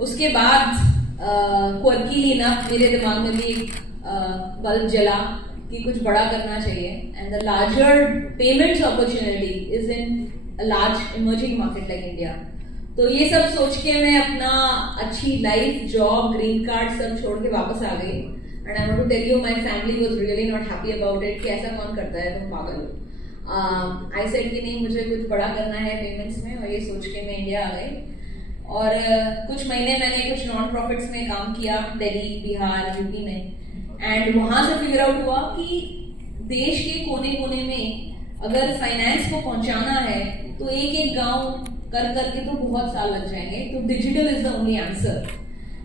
उसके बाद क्वर्कीली ना मेरे दिमाग में भी एक बल्ब जला कि कुछ बड़ा करना चाहिए, and the larger payments opportunity is in a large emerging market like India. तो ये सब सोच के मैं अपना अच्छी लाइफ, जॉब, ग्रीन कार्ड सब छोड़ के वापस आ गई। And I want to tell you my family was really not happy about it कि ऐसा कौन करता है, तुम पागल हो। आई सेड कि नहीं, मुझे कुछ बड़ा करना है पेमेंट्स में, और ये सोच के मैं इंडिया आ गई। और कुछ महीने मैंने कुछ नॉन प्रॉफिट्स में काम किया दिल्ली, बिहार, यूपी में। एंड वहां से फिगर आउट हुआ कि देश के कोने कोने में अगर फाइनेंस को पहुंचाना है तो एक एक गांव कर करके तो बहुत साल लग जाएंगे। तो digital is the only answer.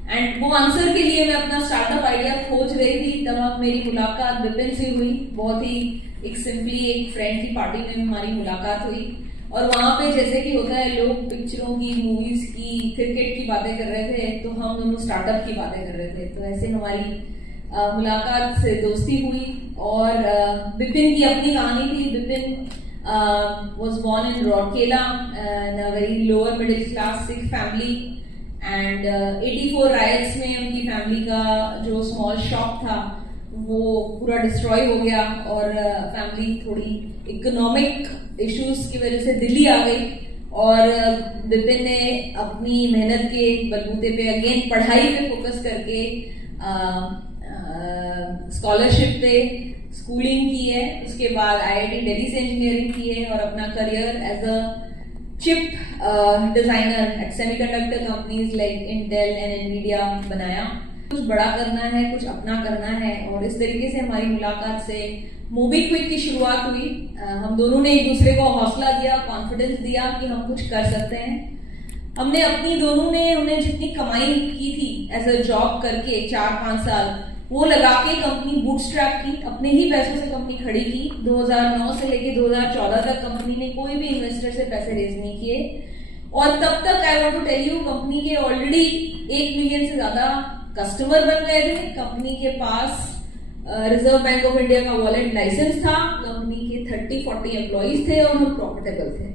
And वो आंसर के लिए मैं अपना स्टार्टअप आइडिया खोज रही थी। तब मेरी मुलाकात विपिन से हुई। बहुत ही एक सिंपली एक फ्रेंड की पार्टी में हमारी मुलाकात हुई, और वहां पे जैसे कि होता है, लोग पिक्चरों की, मूवीज की, क्रिकेट की बातें कर रहे थे, तो हम दोनों स्टार्टअप की बातें कर रहे थे। तो ऐसे हमारी मुलाकात से दोस्ती हुई। और विपिन की अपनी कहानी थी। Vipin was born in Rourkela in a very lower middle class Sikh family, and 84 riots में उनकी फैमिली का जो स्मॉल शॉप था वो पूरा डिस्ट्रॉय हो गया, और फैमिली थोड़ी इकोनॉमिक इश्यूज की वजह से दिल्ली आ गई। और विपिन ने अपनी मेहनत के बलबूते पे अगेन पढ़ाई पे फोकस करके स्कॉलरशिप पे स्कूलिंग की है। उसके बाद आईआईटी दिल्ली से इंजीनियरिंग की है, और अपना career as a chip designer at semiconductor companies like Intel and Nvidia बनाया। कुछ बड़ा करना है, कुछ अपना करना है, और इस तरीके से हमारी मुलाकात से मूवी क्विक की शुरुआत हुई। हम दोनों ने एक दूसरे को हौसला दिया, कॉन्फिडेंस दिया कि हम कुछ कर सकते हैं। हमने हमने जितनी कमाई की थी एज अ जॉब करके 4-5 साल, वो लगा के कंपनी बूटस्ट्रैप की, अपने ही पैसों से कंपनी खड़ी की। 2009 से लेके 2014 तक कंपनी ने कोई भी इन्वेस्टर से पैसे रेज नहीं किए। और तब तक I want to tell you, company के ऑलरेडी 1 मिलियन से ज्यादा कस्टमर बन गए थे। कंपनी के पास रिजर्व बैंक ऑफ इंडिया का वॉलेट लाइसेंस था। कंपनी के 30-40 एम्प्लॉइज थे, और हम प्रॉफिटेबल थे।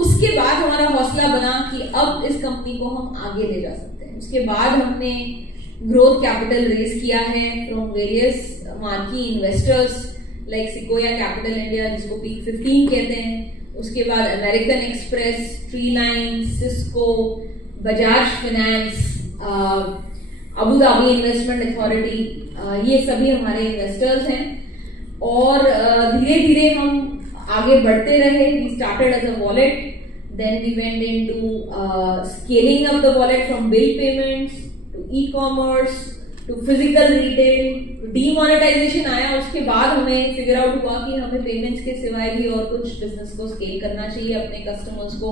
उसके बाद हमारा हौसला बना कि अब इस कंपनी को हम आगे ले जा सकते हैं। उसके बाद हमने ग्रोथ कैपिटल रेज किया है from various marquee investors like sequoia capital India, जिसको पीक 15 कहते हैं। उसके बाद American express, tree line, Cisco, Bajaj finance, Abu Dhabi investment authority, ये सभी हमारे इन्वेस्टर्स हैं। और धीरे धीरे हम आगे बढ़ते रहे। We started as a wallet, then we went into scaling up the wallet from bill payments to e-commerce to physical retail. Demonetisation आया, उसके बाद हमें फिगर आउट हुआ कि हमें पेमेंट्स के सिवाय भी और कुछ बिजनेस को स्केल करना चाहिए, अपने कस्टमर्स को